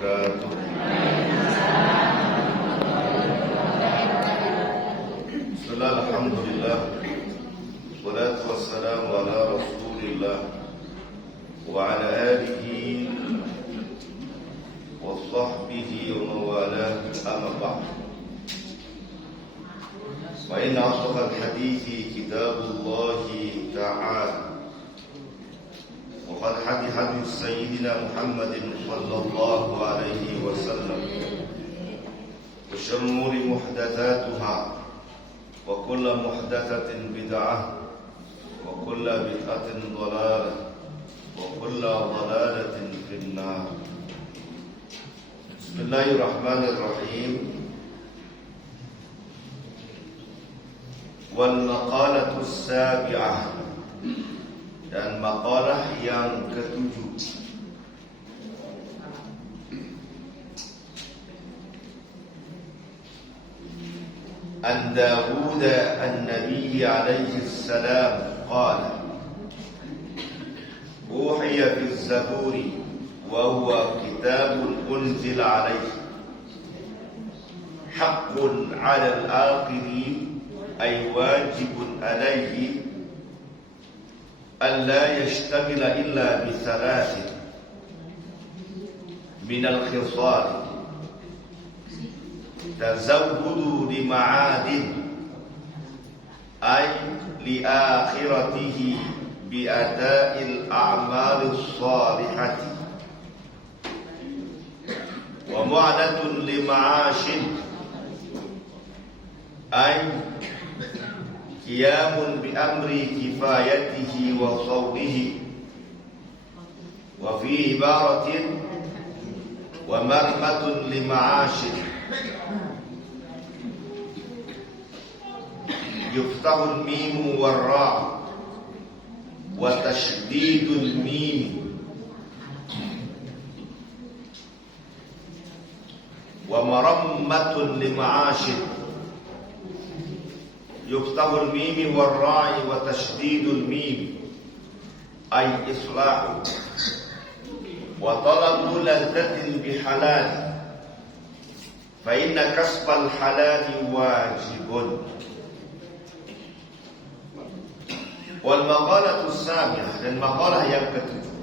wabarakatuh. Bismillah, alhamdulillah, wassalatu wassalamu ala rasulillah wa ala alihi wa sahbihi wa mawalah, amma ba'd. Wa inna asdaqal hadithi kitabullahi ta'ala wa qad hadi sayyidina Muhammadin sallallahu alaihi wasallam wa syarrul umuri muhdatsatuha wa kullu muhdatsatin bid'ah wa kullu bid'atin dhalalah wa kullu dhalalatin finnar. Bismillahirrahmanirrahim. Wal maqalatu sabi'ah, dan maqalah yang ketujuh. An Dawud an-Nabi alaihi salam qala uhiya fi az-Zaburi wa huwa kitabun unzila alaihi haqqun 'ala al-aqili ay wajibun alaihi alla yashtamila illa bi thalathin min al-khisal tazawwudu li ma'adin ay li akhiratihi bi ada'il a'malis salihati wa mu'adatun li ma'ashin ay qiyamun bi amri kifayatihi wa sawbihi wa fi ibaratin wa marmatun li ma'ashin yuftahul mimu warra wa tashdidul mim wa marammatun li ma'ashin yuftahul mimi warra'i wa tashdidul mim ay islahu wa talabu ladzatin bihalal fa inna kasbal halali wajibun. Wal maqalatu sabi'ah, dan maqalah yang ketujuh.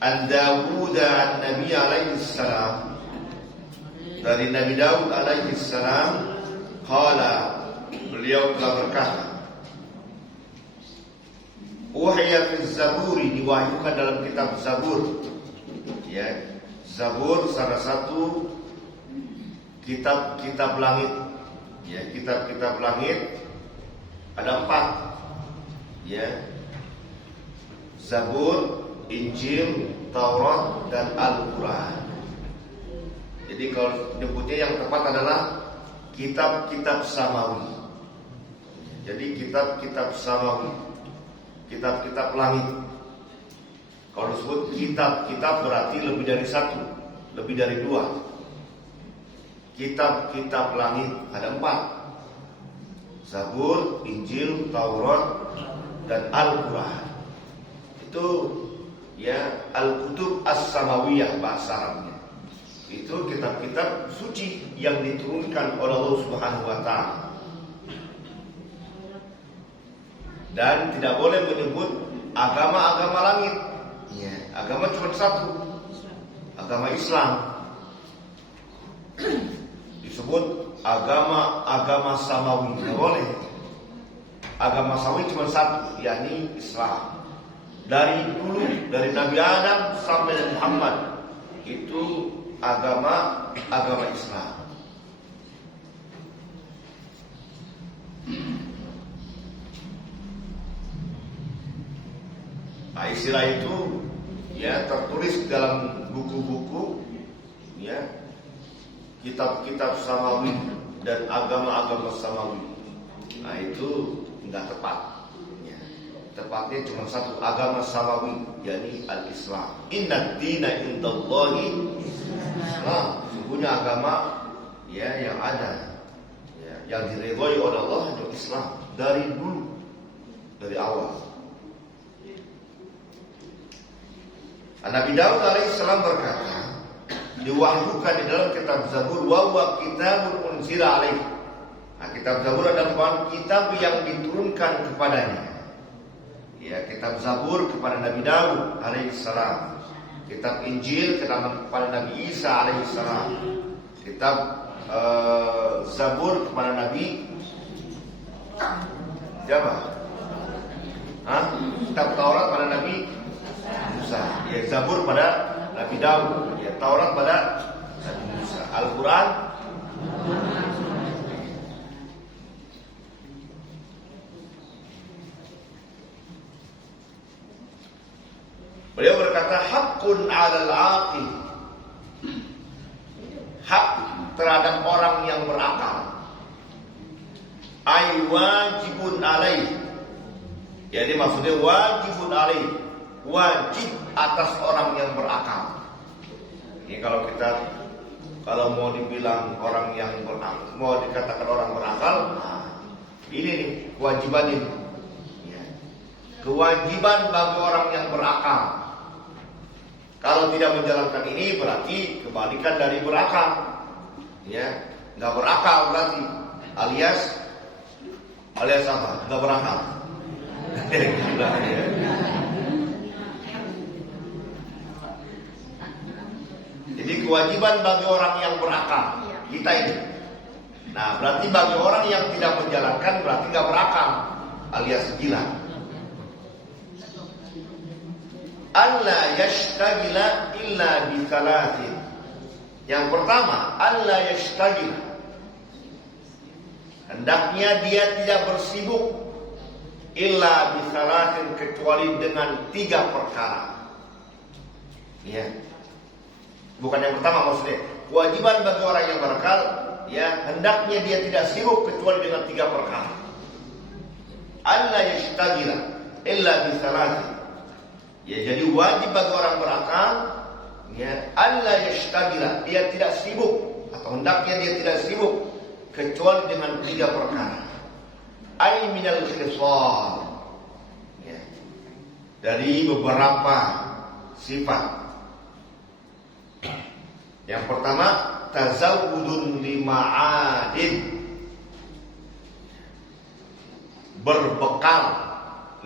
An Dawud an-Nabi alaihi salam, dari Nabi Daud alaihi salam, qala, beliau telah berkata, uhiya fi Zaburi, diwahyukan dalam kitab Zabur. Ya, Zabur salah satu kitab-kitab langit. Ya, kitab-kitab langit ada 4. Ya, Zabur, Injil, Taurat, dan Al-Quran. Jadi kalau nyebutnya yang tepat adalah kitab-kitab samawi. Jadi kitab-kitab samawi, kitab-kitab langit. Kalau disebut kitab-kitab berarti lebih dari 1, lebih dari 2. Kitab-kitab langit ada 4. Zabur, Injil, Taurat, dan Al-Quran. Itu ya Al-Kutub As-Samawiyah bahasa Arabnya. Itu kitab-kitab suci yang diturunkan oleh Allah Subhanahu wa taala. Dan tidak boleh menyebut agama-agama langit. Ya, agama cuma 1. Agama Islam. Disebut agama samawi, tidak boleh. Agama samawi cuma 1, yakni Islam. Dari dulu, dari Nabi Adam sampai Nabi Muhammad, itu agama Islam. Nah, istilah itu ya tertulis dalam buku-buku, ya, kitab-kitab samawi dan agama-agama samawi. Nah, itu enggak tepat. Ya, tepatnya cuma 1, agama samawi, yakni al-Islam. Inna dina indallahi Islam. Sesungguhnya agama ya yang ada, ya, yang diridhoi oleh Allah itu Islam dari dulu, dari awal. Nabi Daud alaihissalam berkata, diwahyukan di dalam kitab Zabur, wa huwa kitabun unzila alaihi. Nah, kitab Zabur adalah kitab yang diturunkan kepadanya. Ya, kitab Zabur kepada Nabi Daud alaihissalam. Kitab Injil kepada Nabi Isa alaihissalam. Kitab Zabur kepada Nabi siapa? Kitab Taurat pada Nabi Musa. Ya, Zabur pada Nabi Daud. Ya, Taurat pada Nabi Musa. Al-Quran beliau berkata, haqqun 'alal 'aqil. Hak terhadap orang yang berakal. Ay wajibun alaih. Jadi maksudnya wajibun alaih, wajib atas orang yang berakal. Ini kalau mau dibilang orang yang berakal, mau dikatakan orang berakal, ini nih kewajiban ini. Ya. Kewajiban bagi orang yang berakal. Kalau tidak menjalankan ini berarti kebalikan dari berakal. Ya, nggak berakal berarti alias apa? Nggak berakal. Jadi kewajiban bagi orang yang berakal kita ini. Nah, berarti bagi orang yang tidak menjalankan berarti nggak berakal alias gila. Allah yashtagila illa bi thalathin. Yang pertama, Allah yashtagila, hendaknya dia tidak bersibuk illa bi thalathin, kecuali dengan 3 perkara. Ya. Bukan yang pertama maksudnya. Kewajiban bagi orang yang berakal, ya, hendaknya dia tidak sibuk kecuali dengan 3 perkara. Allah yashtagila illa bi thalathin. Ya, jadi wajib bagi orang berakal, ya, Allah yashtagila, dia tidak sibuk atau hendaknya dia tidak sibuk kecuali dengan 3 perkara. Ay minal khisal, ya, dari beberapa sifat. Yang pertama, tazawwudun lima'adin, berbekal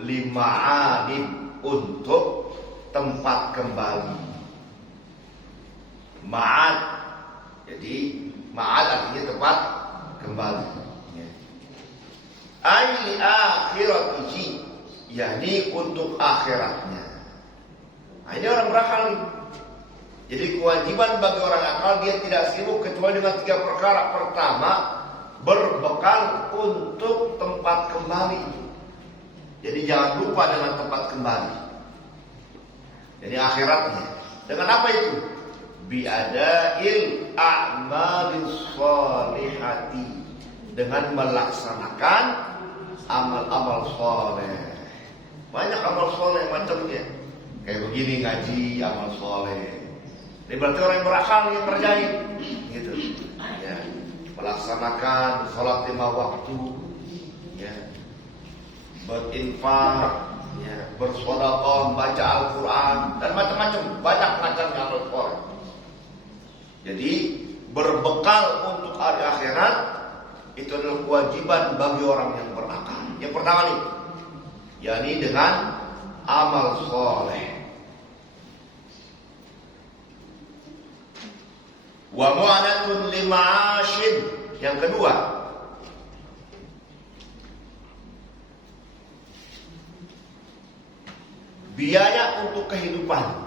lima'adin, untuk tempat kembali. Ma'ad, jadi ma'ad artinya tempat kembali. Ay li akhiratihi, yakni untuk akhiratnya. Nah, ini orang berakal nih. Jadi kewajiban bagi orang akal, dia tidak sibuk kecuali dengan 3 perkara. Pertama, berbekal untuk tempat kembali. Jadi jangan lupa dengan tempat kembali. Jadi akhiratnya. Dengan apa itu? Bi'ada'il a'malis sholihati, dengan melaksanakan amal-amal soleh. Banyak amal soleh macamnya. Kayak begini ngaji, amal soleh. Ini berarti orang yang berakal yang kerjain. Gitu. Ya. Melaksanakan sholat 5 waktu. Ya. Berinfak, ya, bersedekah, baca Al-Quran, dan macam-macam, banyak macamnya amal soleh. Jadi berbekal untuk hari akhirat itu adalah kewajiban bagi orang yang berakal. Yang pertama nih, yakni dengan amal soleh. Wa mu'anatun lima'ashin. Yang kedua, biaya untuk kehidupan.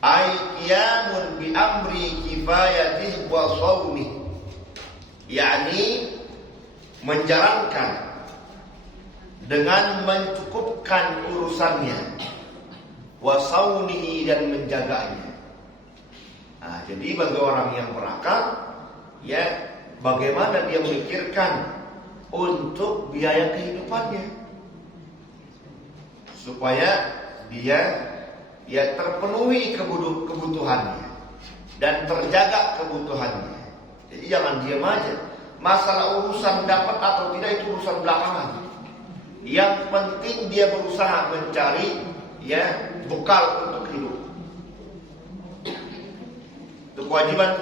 Ay qiyamun bi amri kifayatihi wa shaumi, yakni menjalankan dengan mencukupkan urusannya, wa shaunihi, dan menjaganya. Nah, jadi bagi orang yang berakal, ya, bagaimana dia memikirkan untuk biaya kehidupannya supaya dia terpenuhi kebutuhannya dan terjaga kebutuhannya. Jadi jangan diam aja. Masalah urusan dapat atau tidak itu urusan belakangan. Yang penting dia berusaha mencari ya bekal untuk hidup. Itu kewajiban.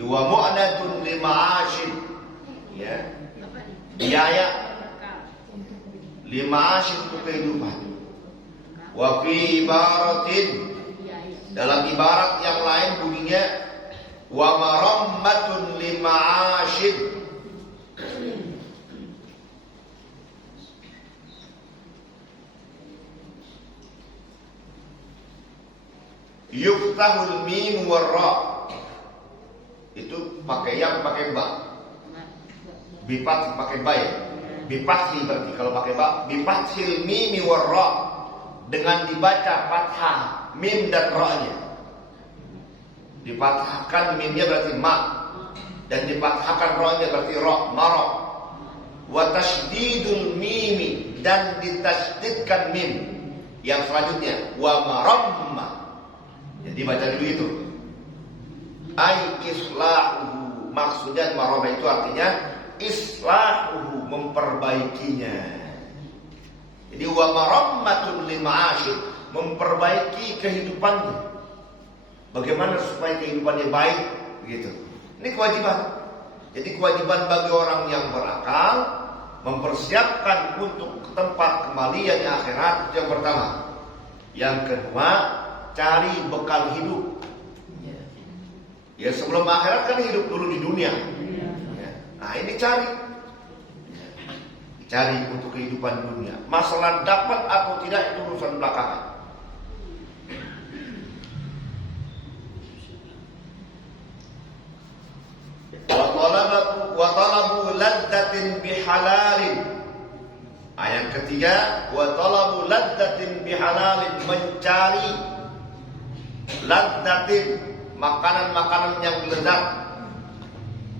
Wa mu'natun lima'ashid, ya, biaya lima'ashid untuk kehidupan. Wa fi ibaratin, dalam ibarat yang lain bunyinya wa marammatun lima'ashid, yuftahul mim war ra, itu pakai yang pakai ba, bipat pakai ba ya, bipathi berarti kalau pakai ba, bipathil mim war ra, dengan dibaca fathah mim dan ra-nya. Difathahkan mimnya berarti ma, dan difathahkan ra-nya berarti ra, mara. Wa tasydidul mimi, dan ditasydidkan mim. Yang selanjutnya wa maramma. Jadi baca dulu itu. Ai islahuhu, maksudnya marama itu artinya islahuhu, memperbaikinya. Jadi wa marammatun lima'ashid, memperbaiki kehidupannya. Bagaimana supaya kehidupannya baik, begitu. Ini kewajiban. Jadi kewajiban bagi orang yang berakal mempersiapkan untuk tempat kembalian akhirat, yang pertama. Yang kedua, cari bekal hidup. Ya sebelum akhirat kan hidup dulu di dunia. Nah ini cari untuk kehidupan dunia. Masalah dapat atau tidak itu urusan belakangan. Wa talabu ladzatin bihalalin. Ayat ketiga, wa talabu ladzatin bihalalin, mencari ladzatin, makanan-makanan yang lezat,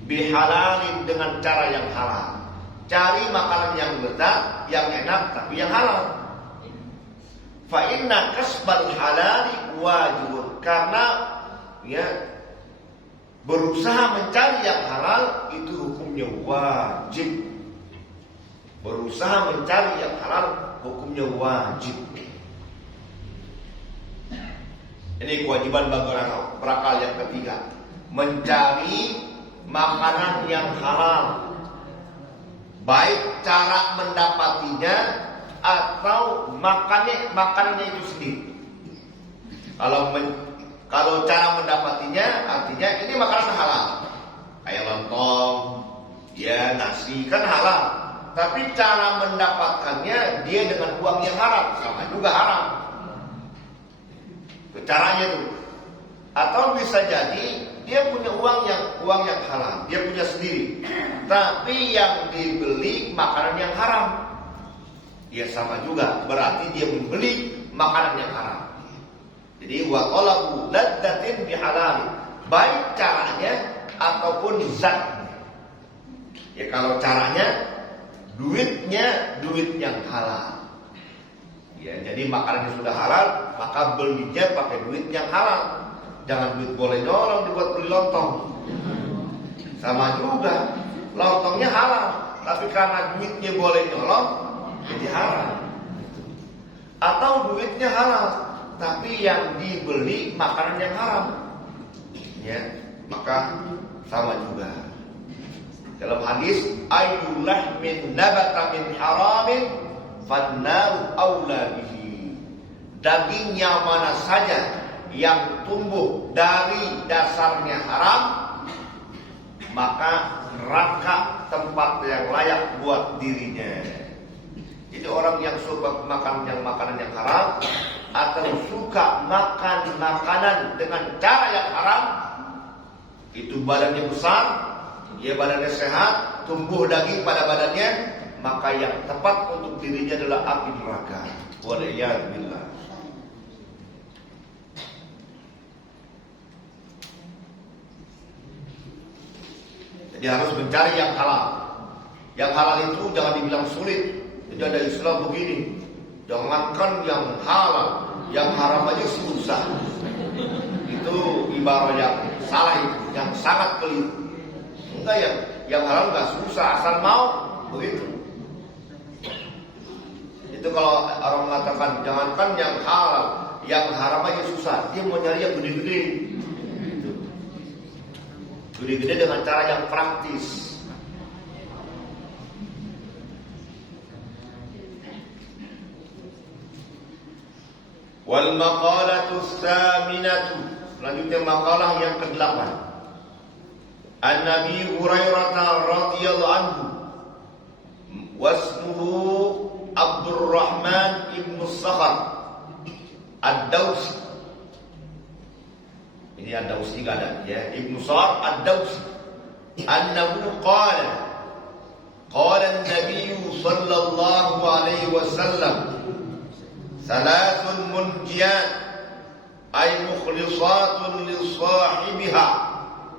bihalalin, dengan cara yang halal. Cari makanan yang lezat, yang enak, tapi yang halal. Fa inna kasbal halali wajibun, karena ya berusaha mencari yang halal itu hukumnya wajib. Berusaha mencari yang halal hukumnya wajib. Ini kewajiban bagi orang berakal yang ketiga, mencari makanan yang halal, baik cara mendapatinya atau makanannya itu sendiri. Kalau cara mendapatinya artinya ini makanan halal, kayak lontong, ya nasi kan halal. Tapi cara mendapatkannya dia dengan uang yang haram, sama juga haram. Caranya itu. Atau bisa jadi dia punya uang yang halal, dia punya sendiri. Tapi yang dibeli makanan yang haram. Ya sama juga, berarti dia membeli makanan yang haram. Jadi wa talabu ladzatin bihalal, baik caranya ataupun zatnya. Ya kalau caranya duitnya duit yang halal. Ya, jadi makanannya sudah halal, maka belinya pakai duit yang halal. Jangan duit boleh nyolong dibuat beli lontong. Sama juga, lontongnya halal, tapi karena duitnya boleh nyolong, jadi haram. Atau duitnya halal, tapi yang dibeli makanan yang haram. Ya, maka sama juga. Dalam hadis, ayyullah min nabata min haramin fannaru aula bihi. Daging yang mana saja yang tumbuh dari dasarnya haram, maka neraka tempat yang layak buat dirinya. Jadi orang yang suka makan makanan yang haram atau suka makan makanan dengan cara yang haram, itu badannya besar, ya badannya sehat, tumbuh daging pada badannya, maka yang tepat untuk dirinya adalah api neraka. Waliyadzubillah. Jadi harus mencari yang halal. Yang halal itu jangan dibilang sulit. Jadi ada Islam begini, jangankan yang halal, yang haram aja susah. Itu ibarat yang salah, itu yang sangat keliru. Enggak, yang halal enggak susah, asal mau begitu. Itu kalau orang mengatakan jangankan yang halal, yang haram aja susah. Dia mau nyari yang gede-gede. Gitu. Gede-gede dengan cara yang praktis. Wal maqalatu tsaminatu. Selanjutnya makalah yang ke-8. An-Nabi Hurairah radhiyallahu anhu wasmuhu Abdurrahman ibn Sakhar Ad-Dawsi. Ini Ad-Dawsi enggak ada ya. Ibn Sakhar Ad-Dawsi. Annahu qala an-nabiy sallallahu alaihi wasallam Thalathun munjiyat ay mukhlisatun li sahibiha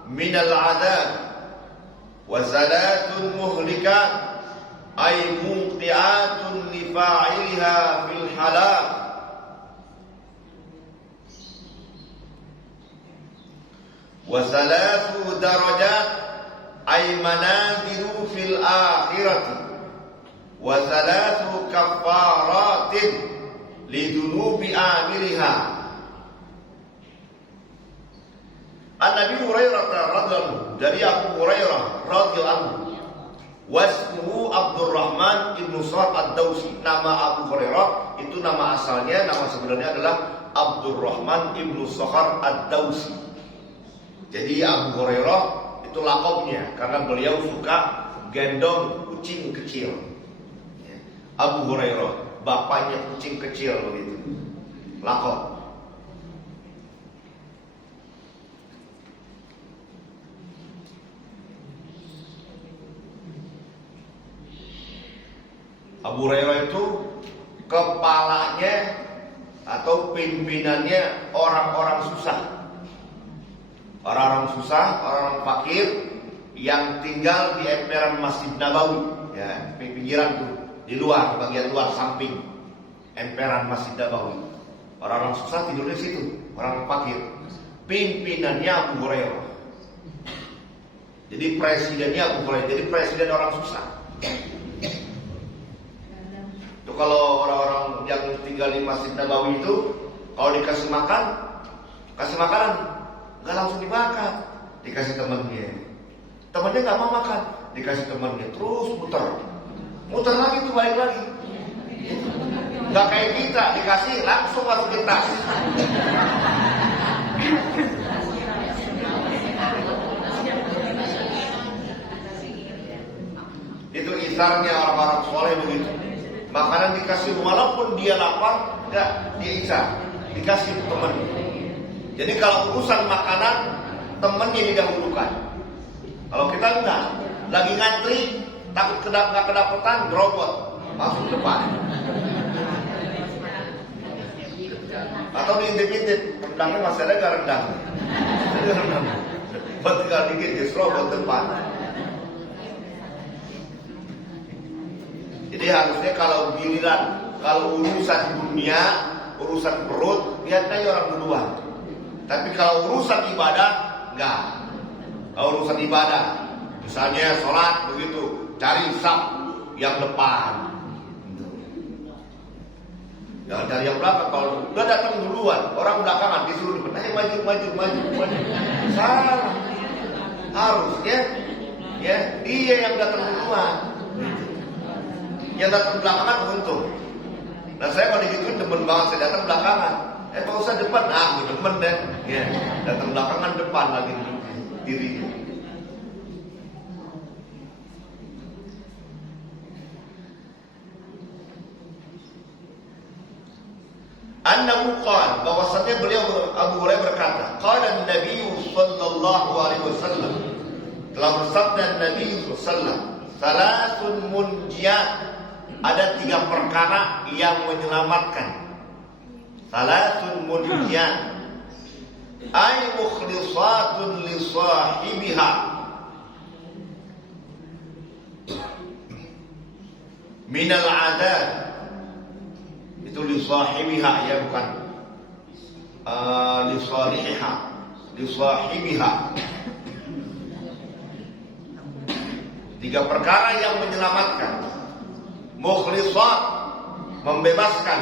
min al-'adab wa thalathun muhlikat ay muqi'atun li fa'iliha fil halak wa thalathu darajat ay manazilu fil akhirati wa thalathu kaffaratin lidunubi amiliha. An-Nabi Hurairah radhiyallahu dari Abu Hurairah radhiyallahu anhu wasmuhu Abdurrahman ibn Sakhar Ad-Dawsi. Nama Abu Hurairah itu nama asalnya, nama sebenarnya adalah Abdurrahman ibn Sakhar Ad-Dawsi. Jadi Abu Hurairah itu lakopnya karena beliau suka gendong kucing kecil. Abu Hurairah, bapaknya kucing kecil begitu. Lakop. Abu Hurairah itu kepalanya atau pimpinannya orang-orang susah. Orang-orang susah, orang-orang fakir yang tinggal di emperan Masjid Nabawi, ya, pinggiran tuh, di luar, bagian luar samping emperan Masjid Nabawi. Orang-orang susah tidur di situ, orang fakir. Pimpinannya Abu Hurairah. Jadi presidennya Abu Hurairah, jadi presiden orang susah. Itu kalau orang-orang yang tinggal di Masjid Nabawi itu kalau dikasih makan, kasih makanan nggak langsung dimakan, dikasih temannya. Temannya nggak mau makan, dikasih temannya, terus muter lagi tuh, balik lagi. Nggak kayak kita, dikasih langsung masukin tas. Itu isarnya orang-orang soleh begitu. Makanan dikasih walaupun dia lapar, enggak, dia isar, dikasih teman. Jadi kalau urusan makanan, temannya didahulukan. Kalau kita enggak, lagi ngantri, takut nggak kedapetan, gerobot, masuk depan. Atau diintip-intip, rendangnya masih ada nggak rendang? Tinggal dikit, diserobot depan. Jadi harusnya kalau giliran, kalau urusan dunia, urusan perut, lihat aja orang duluan. Tapi kalau urusan ibadah, enggak. Kalau urusan ibadah, misalnya sholat begitu, cari saf yang depan. Jangan cari yang belakang. Kalau udah datang duluan, orang belakangan disuruh depan, maju. Salah. Harusnya, ya dia yang datang duluan. Yang datang belakangan untung. Nah saya kalau digituin demen banget, saya datang belakangan. Kalau usah depan, gue demen deh. Ya, datang belakangan, depan lagi dirinya. Annahu qala, bahwasanya beliau Abu Hurairah berkata, qala an-nabiy sallallahu alaihi wasallam, telah bersabda Nabi sallallahu alaihi wasallam, salasun munjiyat, ada 3 perkara yang menyelamatkan. Salasun munjiyat ay mukhlisatun li sahibiha minal adab. Itu li sahibiha, ya, bukan li salihiha, li sahibiha. 3 perkara yang menyelamatkan. Mukhlisat membebaskan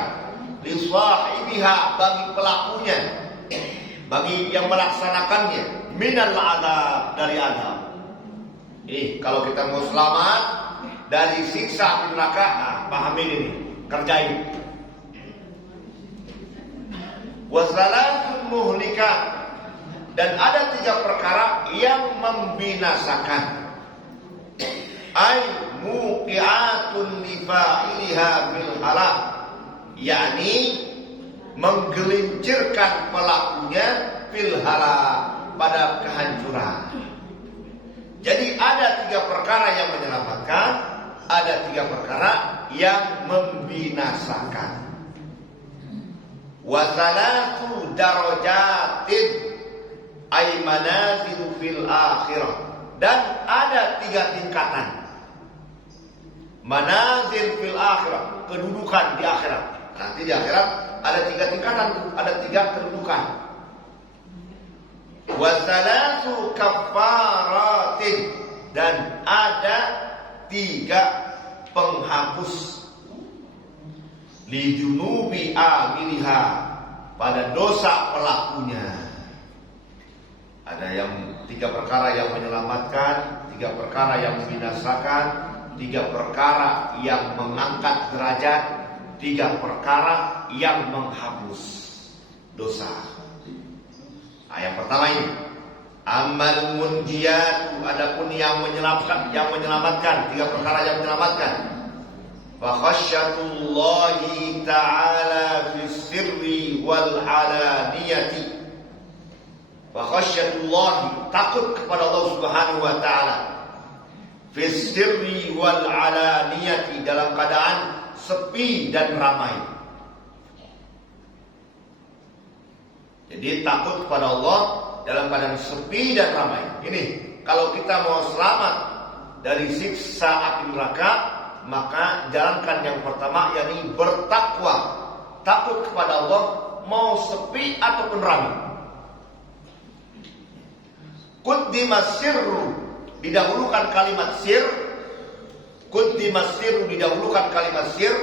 lisahibiha bagi pelakunya, bagi yang melaksanakannya, minal adab dari adab. Kalau kita mau selamat dari siksa api neraka, pahamin ini, kerjain. Wasalatun muhlikat, dan ada 3 perkara yang membinasakan. Ay muqi'atun lifa'iliha fil halak, yakni menggelincirkan pelakunya fil halak, pada kehancuran. Jadi ada 3 perkara yang menyelamatkan, ada 3 perkara yang membinasakan. Wasalatu darajatin ay manazil fil akhirah, dan ada 3 tingkatan. Manazil fil akhirah, kedudukan di akhirat. Nanti di akhirat ada 3 tingkatan, ada 3 kedudukan. Wasalatu kafaratin, dan ada 3 penghapus lijunubi amiliha, pada dosa pelakunya. Ada yang 3 perkara yang menyelamatkan, 3 perkara yang membinasakan, 3 perkara yang mengangkat derajat, 3 perkara yang menghapus dosa. Yang pertama ini, amal munjiyat, adapun yang menyelamatkan, 3 perkara yang menyelamatkan. Fa khasyatullahi ta'ala fis sirri wal alaniyati. Fa khasyatullahi, takut kepada Allah Subhanahu wa taala, fis sirri wal alaniyati, dalam keadaan sepi dan ramai. Jadi takut kepada Allah dalam keadaan sepi dan ramai. Ini kalau kita mau selamat dari siksa api neraka, maka jalankan yang pertama, yakni bertakwa, takut kepada Allah, mau sepi ataupun ramai. Quddimas sirru, didahulukan kalimat sir. Quddimas sirru, didahulukan kalimat sir,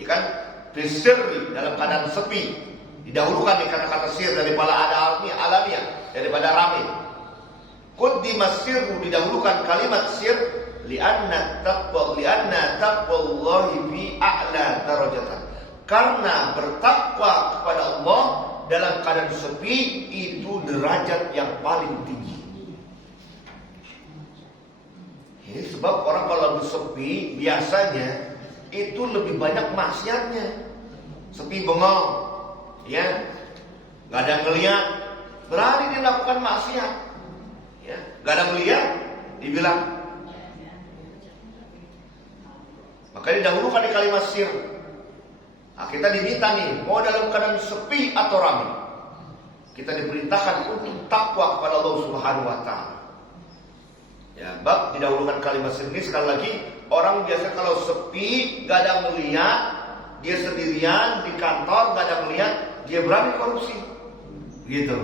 ya kan? Bisirri, dalam keadaan sepi, didahulukan di kata-kata sir daripada alamiah, daripada ramai. Quddimas sirru, didahulukan kalimat sir, lianna taqwallahi fi a'la darajatan, karena bertakwa kepada Allah dalam keadaan sepi itu derajat yang paling tinggi. Sebab orang kalau lagi sepi biasanya itu lebih banyak maksiatnya. Sepi bengong, ya, nggak ada ngeliat, berani dia lakukan maksiat, ya, nggak ada ngeliat, dibilang. Maka didahulukan di kalimat sir. Nah, kita diminta nih, mau dalam keadaan sepi atau ramai, kita diperintahkan untuk takwa kepada Allah Subhanahu wa taala. Ya, bab didahulukan kalimat sir ini. Sekali lagi, orang biasa kalau sepi, gak ada melihat, dia sendirian di kantor, gak ada melihat, dia berani korupsi, gitu.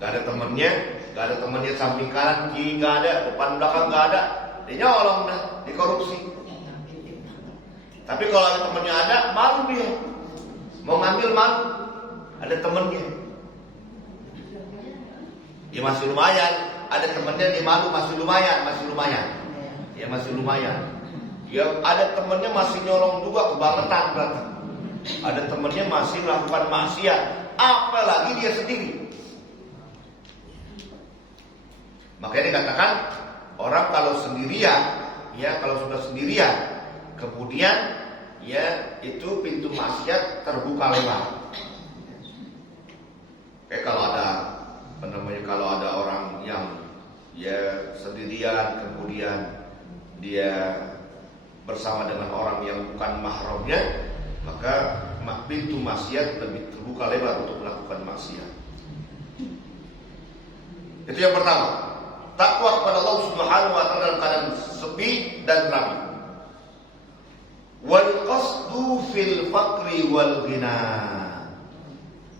Gak ada temannya samping kanan kiri gak ada, depan belakang gak ada, dia nyolong dah, dikorupsi. Tapi kalau ada temannya ada, malu dia, mau ngambil malu, ada temannya, ya masih lumayan. Ada temannya di malu, masih lumayan. Ya masih lumayan. Ya ada temannya masih nyolong juga, kebangetan berarti. Ada temannya masih melakukan maksiat, apalagi dia sendiri. Makanya dikatakan orang kalau sendirian, ya kalau sudah sendirian, kemudian ya itu pintu maksiat terbuka lebar. Kayak kalau ada orang yang ya sendirian, kemudian dia bersama dengan orang yang bukan mahramnya, maka pintu maksiat lebih terbuka lebar untuk melakukan maksiat. Itu yang pertama, takwa kepada Allah Subhanahu wa taala dalam keadaan sepi dan ramai. Wal qasdu fil faqri wal ghina.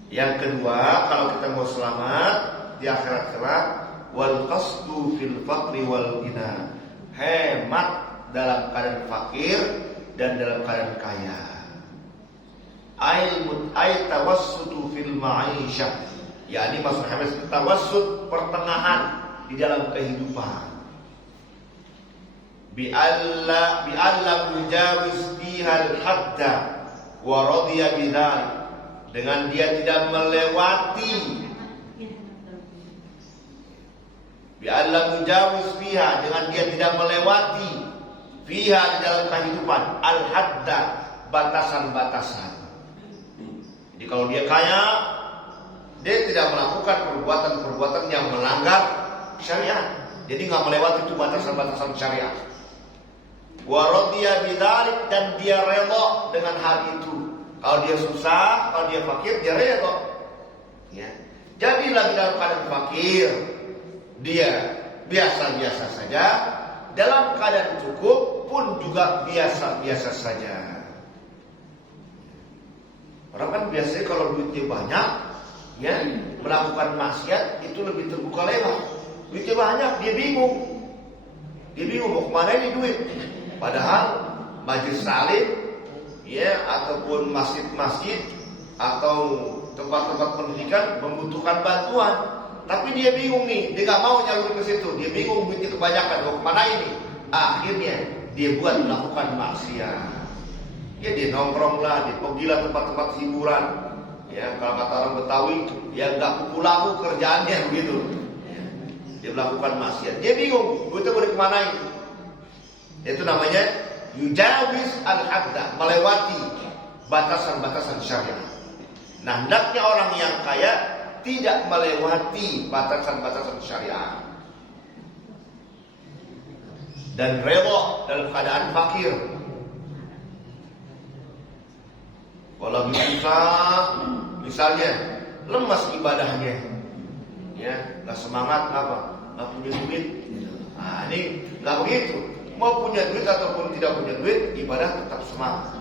Yang kedua, kalau kita mau selamat di akhirat kelak, wal qasdu fil faqri wal ghina, hemat dalam keadaan fakir dan dalam keadaan kaya. Ay tawassutu fil ma'isyah. Ya, ini maksud hadis tawassut, pertengahan di dalam kehidupan. Bi alla mujawiz fiha al-hadda wa radiya bidzalik, dengan dia tidak melewati, bi alla mujawiz fiha, dengan dia tidak melewati fiha, di dalam kehidupan, al-hadda, batasan-batasan. Jadi kalau dia kaya, dia tidak melakukan perbuatan-perbuatan yang melanggar syariat. Jadi nggak melewati itu batasan-batasan syariat. Wa radiya bidzalik, dan dia redha dengan hal itu. Kalau dia susah, kalau dia fakir, dia redha. Ya. Jadilah dalam keadaan fakir, dia biasa-biasa saja. Dalam keadaan cukup pun juga biasa-biasa saja. Orang kan biasanya kalau duitnya banyak, ya, melakukan maksiat itu lebih terbuka lebar. Duitnya banyak, dia bingung mau kemana ini duit. Padahal majelis salim, ya, ataupun masjid-masjid atau tempat-tempat pendidikan membutuhkan bantuan, tapi dia bingung nih, dia nggak mau nyalurin ke situ, dia bingung duitnya kebanyakan, mau kemana ini? Akhirnya dia buat melakukan maksiat. Ya, dia nongkrong lah, dia pergilah tempat-tempat hiburan. Ya, kalau kata orang Betawi, ya nggak kuku-laku kerjaannya begitu. Ya, dia melakukan maksiat, dia bingung duitnya mau dikemanain. Itu namanya yujawiz al-hadda, melewati batasan-batasan syariat. Nah, hendaknya orang yang kaya tidak melewati batasan-batasan syariat dan redha dalam keadaan fakir. Kalau susah, misalnya lemas ibadahnya, ya, nggak semangat, apa? Nggak punya duit. Nah, ini nggak begitu. Mau punya duit ataupun tidak punya duit, ibadah tetap semangat.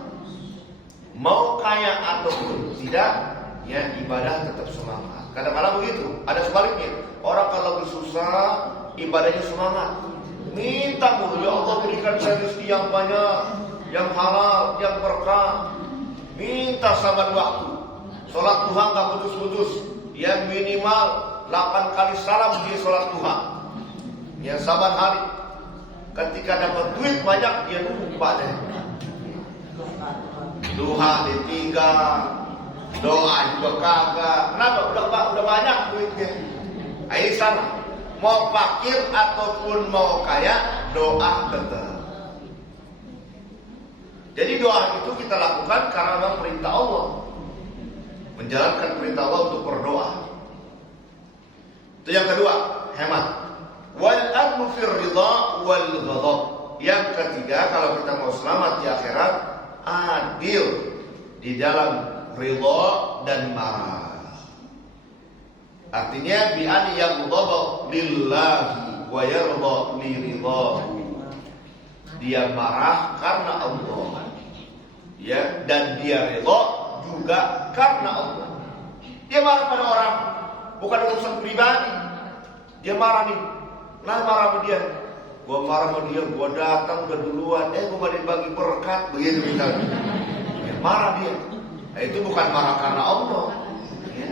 Mau kaya ataupun tidak, ya, ibadah tetap semangat. Kadang-kadang begitu. Ada sebaliknya. Orang kalau lagi susah, ibadahnya semangat. Minta mulu, ya Allah berikan saya rezeki yang banyak, yang halal, yang berkah. Minta saban waktu. Sholat duha nggak putus-putus. Yang minimal 8 kali salam di sholat duha. Ya, saban hari. Ketika dapat duit banyak, dia lupa deh. Duha ditinggal, doa juga kagak. Kenapa? Udah banyak duitnya. Nah, ini sama. Mau fakir ataupun mau kaya, doa tetap. Jadi doa itu kita lakukan karena memang perintah Allah. Menjalankan perintah Allah untuk berdoa. Itu yang kedua, hemat. Wal adlu fir ridha wal ghadab. Yang ketiga, kalau kita mau selamat di akhirat, adil di dalam ridha dan marah. Artinya bi an yaghdaba lillahi wa yarda li ridhahu. Dia marah karena Allah, ya, dan dia ridha juga karena Allah. Dia marah pada orang, bukan urusan pribadi. Dia marah nih, marah sama dia. Gua marah sama dia, gua datang udah duluan, gua mau dibagi berkat, begitu misalnya. Ya, marah dia. Nah, itu bukan marah karena Allah, ya,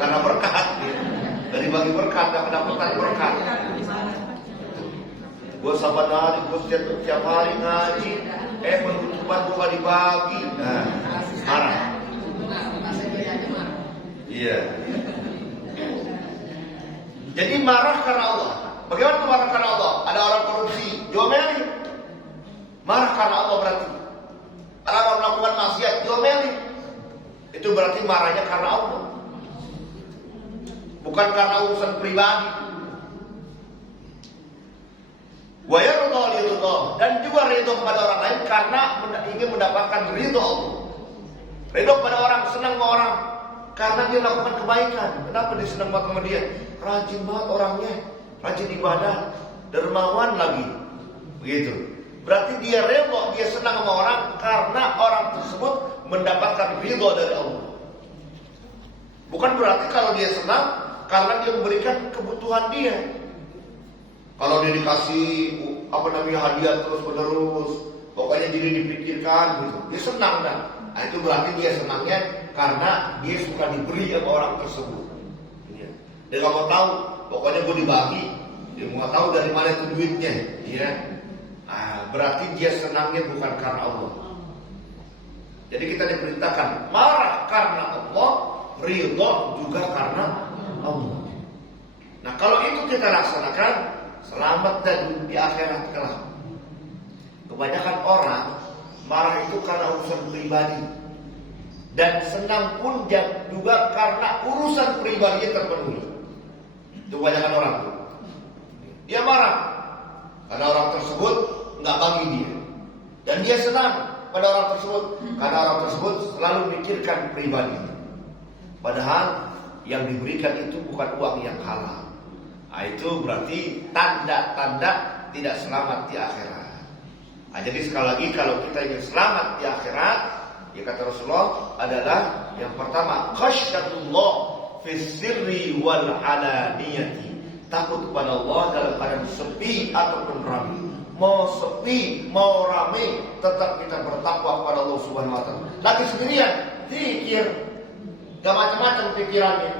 karena berkat. Ya. Dari bagi berkat, gak kedapatan berkat. Gua saban hari, gua setiap hari ngaji, penutupan gua gak dibagi. Nah, marah. Iya. Jadi marah karena Allah. Bagaimana marah karena Allah? Ada orang korupsi, diomelin. Marah karena Allah berarti. Ada orang melakukan maksiat, diomelin. Itu berarti marahnya karena Allah, bukan karena urusan pribadi. Wa yarda li ridha, dan juga ridho kepada orang lain karena ingin mendapatkan ridho Allah. Ridho kepada orang, senang sama orang karena dia melakukan kebaikan. Kenapa dia senang banget sama dia? Rajin banget orangnya, rajin ibadah, dermawan lagi. Begitu. Berarti dia ridho, dia senang sama orang karena orang tersebut mendapatkan ridho dari Allah. Bukan berarti kalau dia senang karena dia memberikan kebutuhan dia. Kalau dia dikasih hadiah terus menerus, pokoknya jadi dipikirkan gitu, dia senang dah. Nah, itu berarti dia senangnya karena dia suka diberi sama orang tersebut. Ya. Dia nggak mau tahu, pokoknya gue dibagi. Dia mau tahu dari mana itu duitnya. Ya. Nah, berarti dia senangnya bukan karena Allah. Jadi kita diperintahkan marah karena Allah, ridho juga karena Allah. Nah, kalau itu kita laksanakan, selamat dan di akhirat kelak. Kebanyakan orang marah itu karena urusan pribadi, dan senang pun juga karena urusan pribadinya terpenuhi. Itu kebanyakan orang tuh. Dia marah karena orang tersebut nggak bagi dia, dan dia senang pada orang tersebut karena orang tersebut selalu mikirkan pribadi. Padahal yang diberikan itu bukan uang yang halal. Nah, itu berarti tanda-tanda tidak selamat di akhirat. Nah, jadi sekali lagi kalau kita ingin selamat di akhirat, ya kata Rasulullah adalah yang pertama khasyatullah fis sirri wal alaniyati. Takut kepada Allah dalam keadaan sepi ataupun ramai. Mau sepi, mau ramai, tetap kita bertakwa kepada Allah Subhanahu wa taala. Lagi sendirian, zikir, gak macam-macam pikirannya.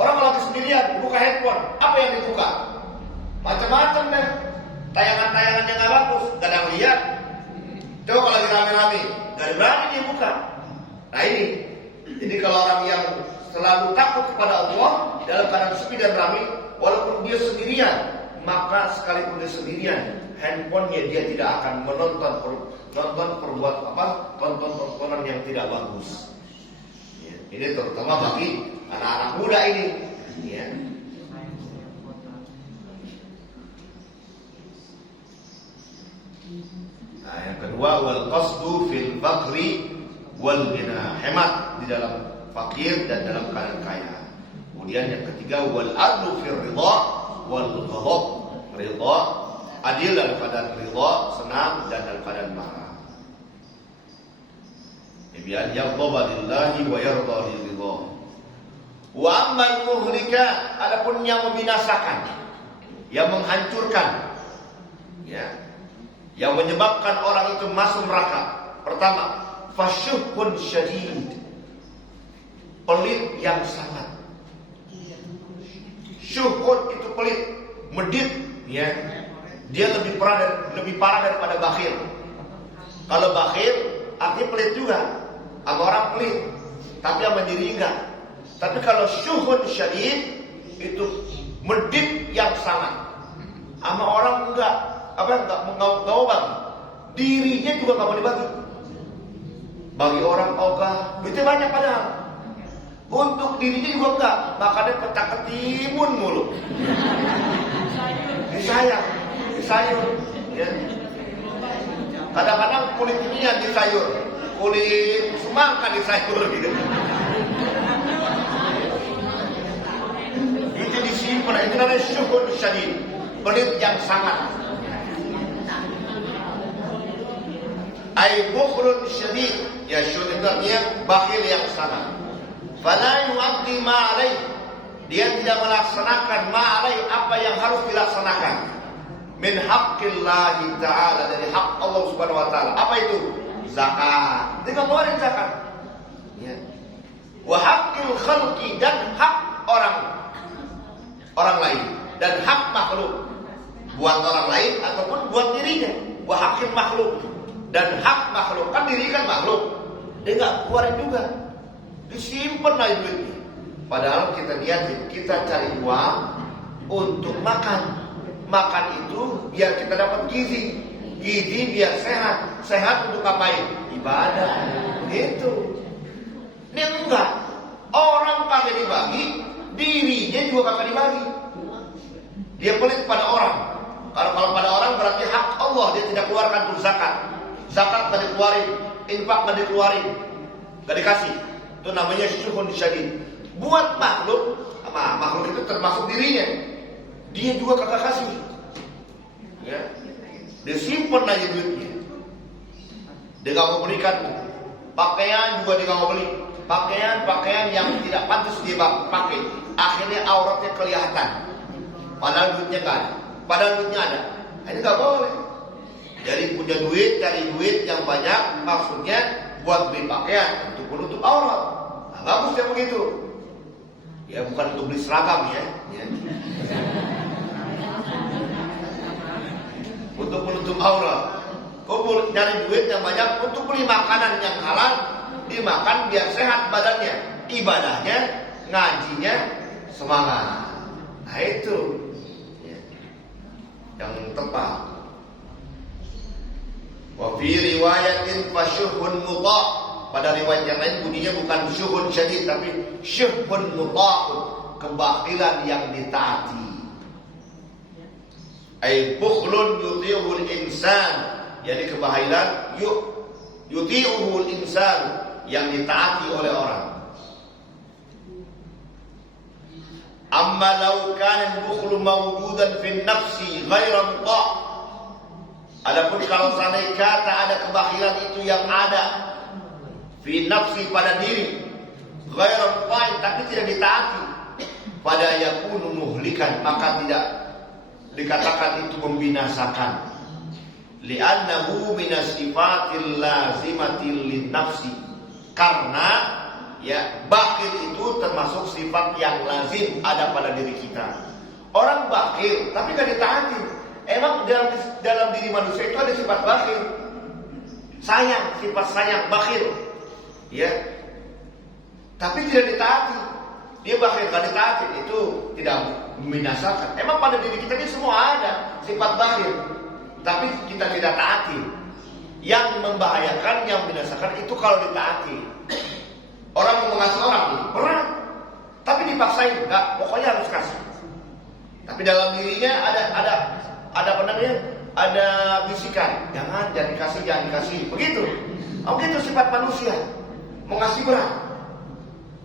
Orang kalau lagi sendirian, buka handphone, apa yang dibuka? Macam-macam deh. Tayangan-tayangan yang gak bagus, gak ada yang lihat. Coba kalau lagi rame-rame, gak berani dia buka. Nah ini, jadi kalau orang yang selalu takut kepada Allah dalam keadaan sepi dan ramai, walaupun dia sendirian, maka sekalipun dia sendirian, handphonenya dia tidak akan menonton tontonan yang tidak bagus. Ya, ini terutama bagi anak-anak muda ini. Ya. Nah, yang kedua wal qasdu fil faqri wal ghina, hemat di dalam fakir dan dalam keadaan kaya. Kemudian yang ketiga wal adlu fil ridha wal ghadab, ridha adil dalam keadaan ridha, senang, dan dalam keadaan marah. Biar yaghdaba lillahi wa yarda liridha. Wa ammal muhlika, adapun yang membinasakan, yang menghancurkan, ya, yang menyebabkan orang itu masuk neraka. Pertama, fasyuhun syadid, pelit yang sangat. Syuhun itu pelit, medit, ya. Dia lebih parah daripada bakhil. Kalau bakhil artinya pelit juga, sama orang pelit, tapi sama diri enggak. Tapi kalau syuhun syadid itu medit yang sangat, sama orang enggak mau bagi, dirinya juga nggak mau dibagi. Bagi orang ogah, duitnya banyak padahal, untuk dirinya juga enggak, makanya petak ketimun mulu. Disayang, disayur, ya. Kadang-kadang kulit inian disayur, kulit semangka disayur gitu. Itu disimpan, itu namanya syuhun syadid, pelit yang sangat. Ay bukhlun syadid, ya syuhun itu artinya bakhil yang sangat. Fala yu'addi ma alaih, dia tidak melaksanakan ma alaih, apa yang harus dilaksanakan. Min haqqillahi ta'ala, dari hak Allah Subhanahu wa taala. Apa itu? Zakat. Dia nggak keluarin zakat. Ya. Wa haqqil khalqi, dan hak orang lain, dan hak makhluk, buat orang lain ataupun buat dirinya. Wa haqqil makhluk, dan hak makhluk, kan diri kan makhluk, dia nggak keluarin juga, disimpan aja duitnya. Padahal kita niatin, kita cari uang untuk makan. Makan itu biar kita dapat gizi, gizi biar sehat, sehat untuk ngapain? Ibadah. Itu. Ini enggak. Orang kagak dibagi, dirinya juga kagak dibagi. Dia pelit pada orang. Kalau pada orang berarti hak Allah, dia tidak keluarkan untuk zakat. Zakat nggak dikeluarin, infak nggak dikeluarin, nggak dikasih. Itu namanya syuhun syadid. Buat makhluk itu termasuk dirinya, dia juga kagak kasih. Ya, dia simpen aja duitnya. Dia nggak mau berikan. Pakaian juga dia nggak mau beli. Pakaian yang tidak pantas dia pakai. Akhirnya auratnya kelihatan. Padahal duitnya nggak ada. Padahal duitnya ada. Ini nggak boleh. Jadi punya duit, cari duit yang banyak, maksudnya buat beli pakaian untuk menutup aurat. Nah, bagus ya begitu. Ya bukan untuk beli seragam ya. Untuk menutup aurat. Kumpul dari duit yang banyak untuk beli makanan yang halal, dimakan biar sehat badannya, ibadahnya, ngajinya semangat. Nah itu ya, yang tepat. Wa fi riwayatin fasyuhun muta'. Pada riwayat yang lain bunyinya bukan syuhun syadid tapi syuhun muta', kebakilan yang ditaati. Ai bukhlun yuti'ul insan, jadi kebahilan yuti'ul insan, yang ditaati oleh orang. Amma law kana al-bukhlu mawjudan fi nafsi ghaira muta'. Adapun kalau seandainya kata ada kebahilan itu yang ada fi nafsi pada diri ghaira muta', tapi tidak ditaati, pada yakunu muhlikan, maka tidak dikatakan itu membinasakan. Li'annahu minas sifatil lazimatil linnafsi, karena ya bakhil itu termasuk sifat yang lazim ada pada diri kita. Orang bakhil tapi gak ditaati. Emang dalam diri manusia itu ada sifat bakhil, sayang, sifat sayang, bakhil ya, tapi tidak ditaati. Dia bakhil gak ditaati, itu tidak membinasakan. Emang pada diri kita ini semua ada sifat bakhil, tapi kita tidak taati. Yang membahayakan, yang membinasakan itu kalau ditaati. Orang mau ngasih orang ini berat, tapi dipaksain, enggak, pokoknya harus kasih. Tapi dalam dirinya ada apa namanya? Ada bisikan, jangan dikasih. Begitu. Oh gitu sifat manusia, mau ngasih berat.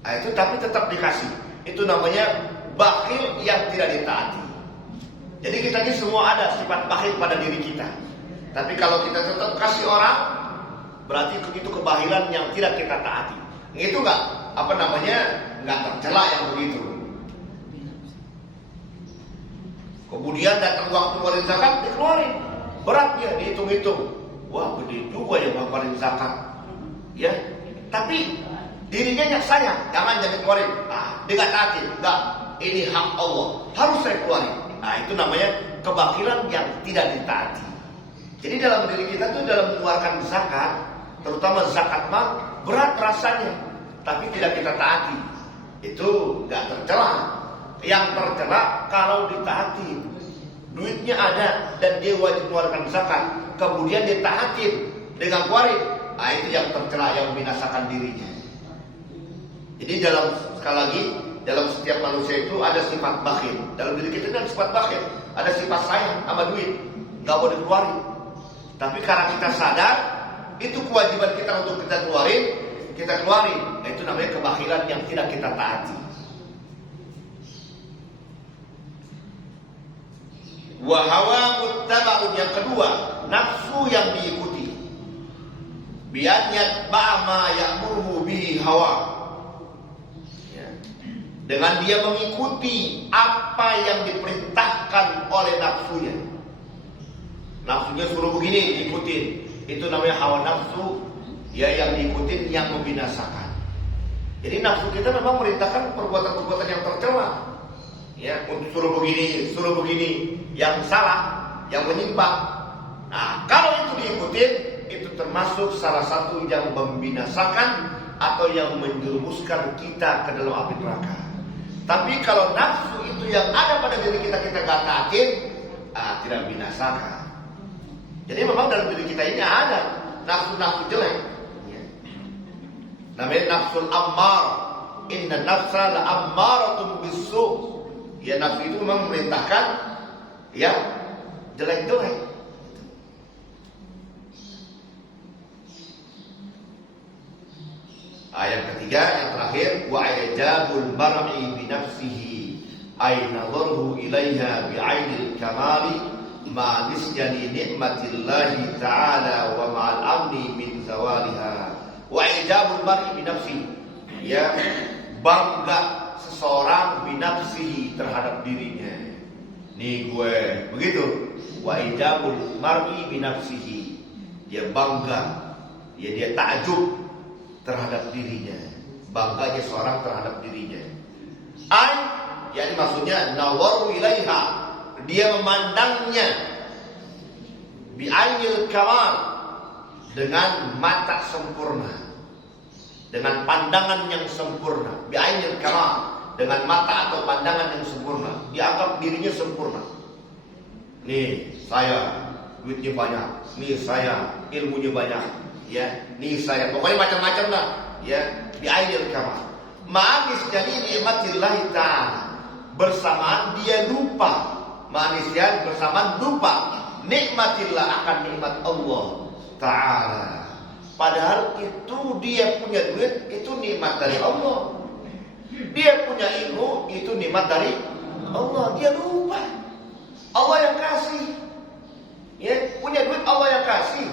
Nah, itu tapi tetap dikasih. Itu namanya bakhil yang tidak ditaati. Jadi kita ini semua ada sifat bakhil pada diri kita. Tapi kalau kita tetap kasih orang, berarti itu kebahilan yang tidak kita taati. Itu enggak enggak tercela yang begitu. Kemudian datang waktu ngeluarin zakat, dikeluarin. Beratnya dihitung-hitung. Wah, gede juga ya ngeluarin zakat. Ya, tapi dirinya yang sayang, jangan jadi keluarin. Dia nggak taati, enggak. Ini hak Allah, harus saya keluarin. Nah, itu namanya kebakilan yang tidak ditaati. Jadi dalam diri kita tuh dalam mengeluarkan zakat, terutama zakat mal, berat rasanya, tapi tidak kita taati. Itu nggak tercela. Yang tercela kalau ditaati. Duitnya ada dan dia wajib mengeluarkan zakat, kemudian dia taati dengan keluarin. Nah, itu yang tercela, yang membinasakan dirinya. Jadi sekali lagi, dalam setiap manusia itu ada sifat bakhil. Dalam diri kita ada sifat bakhil, ada sifat sayang sama duit, nggak mau dikeluarin. Tapi karena kita sadar, itu kewajiban kita untuk kita keluarin. Nah, itu namanya kebakhilan yang tidak kita taati. Wa hawa muttaba'un, yang kedua, nafsu yang diikuti. Bi'an ba'ma ya'muru bihi hawa. Dengan dia mengikuti apa yang diperintahkan oleh nafsunya. Nafsunya suruh begini, ikutin. Itu namanya hawa nafsu, ya, yang diikutin, yang membinasakan. Jadi nafsu kita memang merintahkan perbuatan-perbuatan yang tercela. Ya, untuk suruh begini, yang salah, yang menyimpang. Nah, kalau itu diikutin, itu termasuk salah satu yang membinasakan atau yang menjerumuskan kita ke dalam api neraka. Tapi kalau nafsu itu yang ada pada diri kita gak taatin, tidak binasakan. Jadi memang dalam diri kita ini ada nafsu-nafsu jelek. Namanya nafsul ammar. Inna nafsa la ammaratun bisu'. Ya, nafsu itu memang memerintahkan ya jelek-jelek. Ayat ketiga, yang terakhir, wa ijabul mar'i bi nafsihi ay nadharuhu ilaiha bi 'ainil kamali ma nisyani ni'matillahi ta'ala wa ma'al amni min zawaliha. Wa ijabul mar'i bi nafsihi, ya, bangga seseorang bi nafsihi, terhadap dirinya. Nih gue, begitu. Wa ijabul mar'i bi nafsihi, dia bangga, ya, dia takjub terhadap dirinya, bangganya seorang terhadap dirinya. Yani maksudnya nawaru ilaiha, dia memandangnya bi'ainil kamal, dengan mata sempurna, dengan pandangan yang sempurna. Bi'ainil kamal, dengan mata atau pandangan yang sempurna, dianggap dirinya sempurna. Nih saya duitnya banyak, nih saya ilmunya banyak, ya, nih saya pokoknya macam-macam lah, ya, bi'ainil kamal. Ma'anis jadi nikmatillahi ta'ala, bersamaan dia lupa, manusia bersamaan lupa nikmatillah akan nikmat Allah Ta'ala. Padahal itu dia punya duit, itu nikmat dari Allah. Dia punya ilmu, itu nikmat dari Allah. Dia lupa Allah yang kasih, ya, punya duit Allah yang kasih,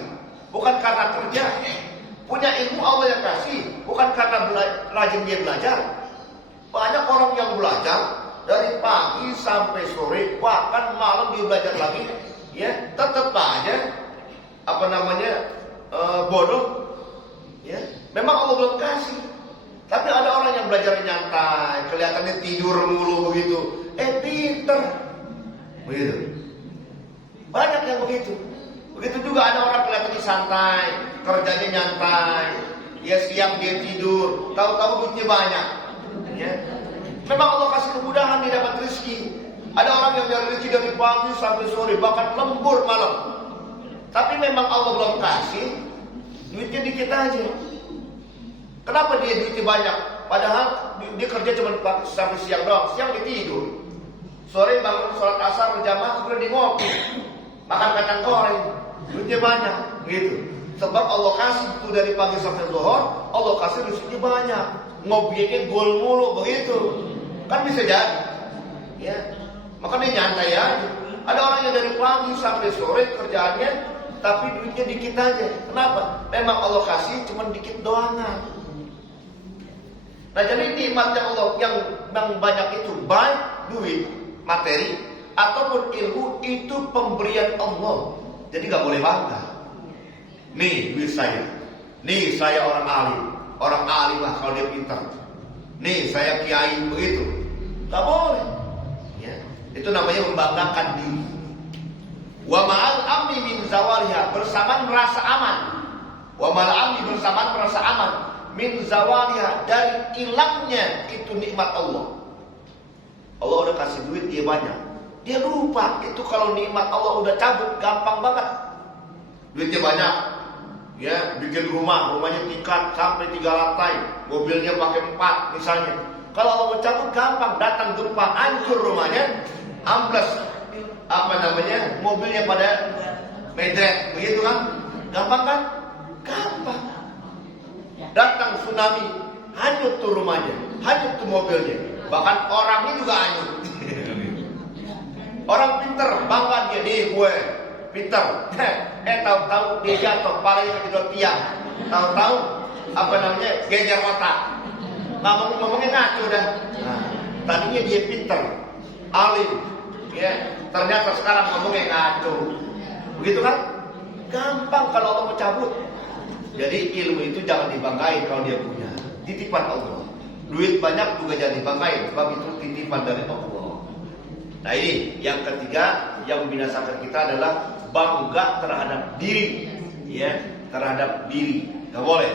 bukan karena kerja. Punya ilmu Allah yang kasih, bukan karena rajin dia belajar. Banyak orang yang belajar dari pagi sampai sore, bahkan malam dia belajar lagi, ya, tetap aja bodoh, ya. Memang Allah belum kasih. Tapi ada orang yang belajar nyantai, kelihatannya tidur mulu begitu, pinter, begitu. Banyak yang begitu. Begitu juga ada orang kelihatannya santai, kerjanya nyantai, ya, siang dia tidur, tahu-tahu duitnya banyak, ya. Memang Allah kasih kemudahan dia dapat rezeki. Ada orang yang nyari rezeki dari pagi sampai sore, bahkan lembur malam. Tapi memang Allah belum kasih, duitnya dikit aja. Kenapa dia duitnya banyak? Padahal dia kerja cuma sampai siang doang. Siang dia tidur, sore bangun sholat asar berjamaah, kemudian dia ngopi, makan kacang goreng, duitnya banyak, gitu. Sebab Allah kasih itu dari pagi sampai zuhur, Allah kasih rezekinya banyak. Ngobinya gol mulu begitu, kan bisa jadi, ya. Makanya nyantai aja. Ada orang yang dari pagi sampai sore kerjaannya, tapi duitnya dikit aja. Kenapa? Memang Allah kasih cuma dikit doang. Nah, jadi nikmatnya Allah yang banyak itu, baik duit, materi, ataupun ilmu, itu pemberian Allah. Jadi nggak boleh bangga. Nih duit saya, nih saya orang alim lah kalau dia pintar. Nih saya kiai begitu, nggak boleh. Ya, itu namanya membanggakan diri. Wa ma'al amni min zawaliha, bersamaan merasa aman. Wa ma'al amni bersamaan merasa aman min zawaliha, dari hilangnya itu nikmat Allah. Allah udah kasih duit dia banyak, dia lupa itu kalau nikmat Allah udah cabut gampang banget. Duitnya banyak, ya, bikin rumahnya tingkat sampai 3 lantai, mobilnya pakai 4 misalnya. Kalau Allah mau cabut gampang, datang gempa hancur rumahnya, ambles mobilnya pada medret, begitu kan? Gampang kan? Gampang. Datang tsunami, hanyut tuh rumahnya, hanyut tuh mobilnya, bahkan orangnya juga hanyut. Orang pinter bangga dia, nih gue pinter. Tahu-tahu dia jatuh, palanya kedua tiang. Tahu-tahu geger otak. Ngomongnya ngaco dah. Nah, tadinya dia pinter, alim, ya, ternyata sekarang ngomongnya ngaco. Begitu kan? Gampang kalau Allah mau cabut. Jadi ilmu itu jangan dibanggain kalau dia punya, titipan Allah. Duit banyak juga jangan dibanggain, sebab itu titipan dari Allah. Nah, ini yang ketiga yang membinasakan kita adalah bangga terhadap diri, ya, terhadap diri. Gak boleh.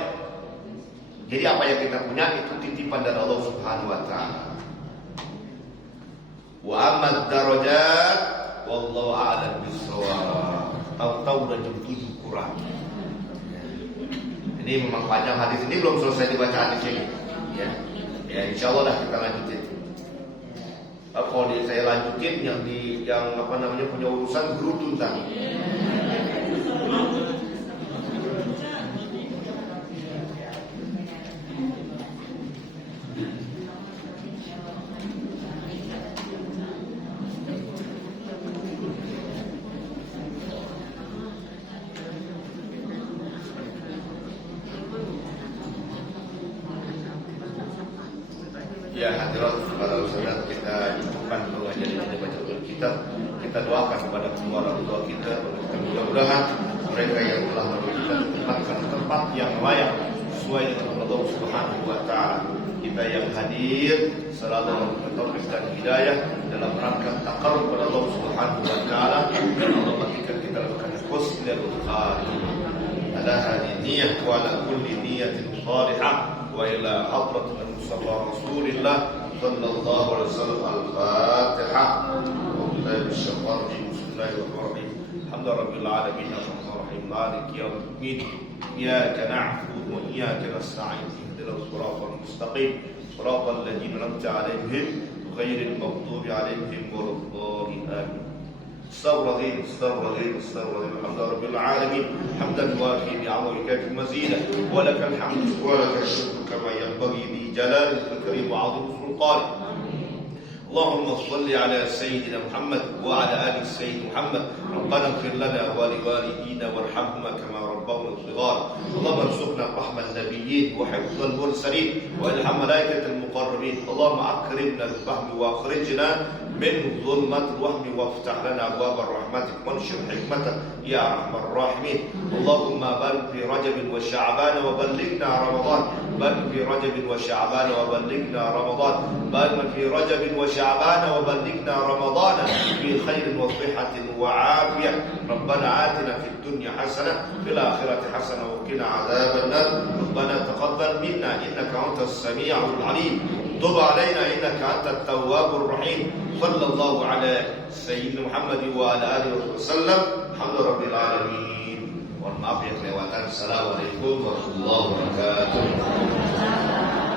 Jadi apa yang kita punya itu titipan dari Allah Subhanahu wa taala. Wa amad darajat wallahu a'lam bissawab. Tahu-tahu udah jam 7 kurang. Ini memang panjang hadis ini, belum selesai dibaca hadis ini. Ya, ya, insyaallah dah kita lanjutin. Kalau saya lanjutin yang punya urusan berutun tadi. Ya, hadirat kepada saudara, kita cukupkan pengajian ini baca kita. Kita doakan kepada semua orang tua kita, mudah-mudahan mereka yang telah menempatkan tempat yang layak sesuai dengan Allah Subhanahu wa taala. Kita yang hadir selalu bertaufik dan hidayah dalam rangka taqarrub kepada Allah Subhanahu wa taala. Dan Allah berikan kita lakukan husnul khatimah. Ala hadhihi niyyah wa ala kulli niyyatin salihah wa ila hadratil mustafa Rasulillah sallallahu alaihi wasallam. Al-Fatihah. Bismillahirrahmanirrahim. Alhamdulillahirabbil alamin arrahmanirrahim maliki yaumiddin. Iyyaka na'budu wa iyyaka nasta'in. Ihdinas siratal mustaqim. Siratal ladzina an'amta 'alaihim ghairil maghdubi 'alaihim waladdallin. Amin. استغفر الحمد رب العالمين حمدا يوافي نعمه ويكافئ مزيدا ولك الحمد ولك الشكر كما ينبغي لجلالك الكريم وعظيم سلطانك. اللهم صل على سيدنا محمد وعلى ال سيدنا محمد. ربنا اغفر لنا ولوالدينا وارحمهما كما ربونا صغارا. اللهم ارزقنا رحم النبيين وحفظ المرسلين والحم ملائكه المقربين. اللهم اكرمنا بالفهم واخرجنا من ظلمات الوهم وافتح لنا ابواب رحمتك وانشر حكمتك يا ارحم الراحمين. اللهم بارك في رجب وشعبان وبلغنا رمضان. بارك في رجب وشعبان وبلغنا رمضان. بارك في رجب وشعبان وبلغنا رمضان في خير وصحة وعافية. ربنا آتنا في الدنيا حسنة في الآخرة حسنة وقنا عذاب النار. ربنا تقبل منا إنك أنت السميع العليم. تب علينا إنك أنت التواب الرحيم. صلى الله على سيدنا محمد وعلى آله وسلم. الحمد لله رب العالمين. Mohon maaf yang kelewatan. Assalamualaikum warahmatullahi wabarakatuh.